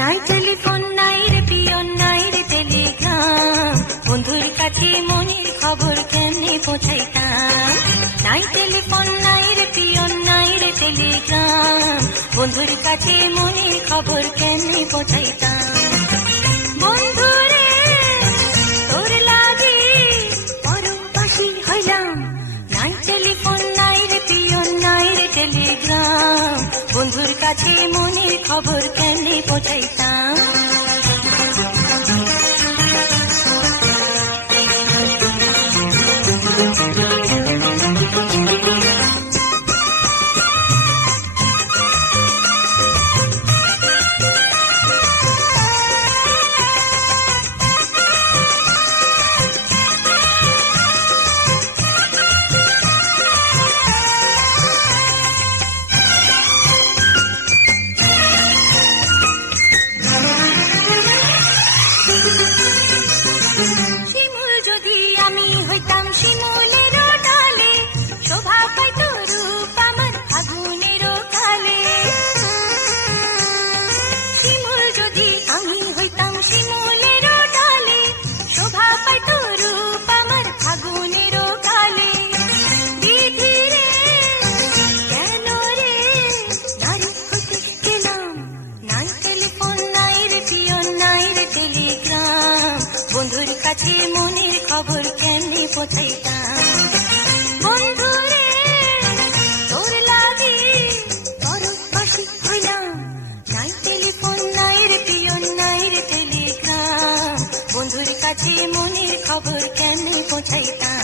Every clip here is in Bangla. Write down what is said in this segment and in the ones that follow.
নাই টেলিফোন নাই রে পিয়ন নাই রে টেলিগ্রাম, বন্ধুর কাছে মনের খবর কেমনে পৌঁছাইতাম। নাই টেলিফোন নাই রে পিয়ন নাই রে টেলিগ্রাম, বন্ধুর কাছে মনের খবর কেমনে পৌঁছাইতাম। বন্ধুরে তোর লাগি পরবাসী হইলাম, নাই টেলিফোন নাই রে পিয়ন নাই রে টেলিগ্রাম, বন্ধুর কাছে মনের খবর কেমনে পৌঁছাইতাম। শিমুল যদি আমি হইতাম শিমুলের ডালে, শোভা পাইত রূপ আমার আগুনের কালে। শিমুল যদি আমি হইতাম শিমুলের ডালে, শোভা পাইত রূপ আমার আগুনের কালে। বিধি রে কেন রে নারী হতে গেলাম, নাই টেলিফোন নাই রে পিয়ন নাই রে টেলিগ্রাম, বন্ধুর কাছে মনের খবর কেমনে পৌঁছাইতাম। বন্ধুরে তোর লাগি পরবাসী হইলাম, নাই টেলিফোন নাই রে পিয়ন নাই রে টেলিগ্রাম, বন্ধুর কাছে মনের খবর কেমনে পৌঁছাইতাম।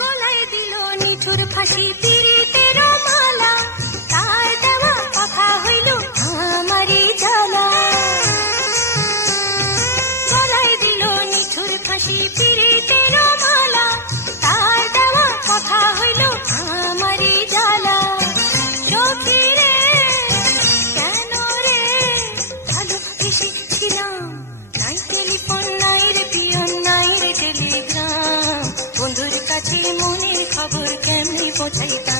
গলায় দিল নিঠুর ফাঁসি পীড়িতের মালা, তার দেওয়া কথা হইল আমারই জ্বালা। গলায় দিল নিঠুর ফাঁসি পীড়িতের মালা, তার দেওয়া কথা হইল আমারই জ্বালা। সখী রে কেন রে ভালোবেসেছিলাম, নাই টেলিফোন নাই রে পিয়ন নাই রে টেলিগ্রাম, বন্ধুর কাছে মনের খবর কেমনে পৌঁছাইতাম।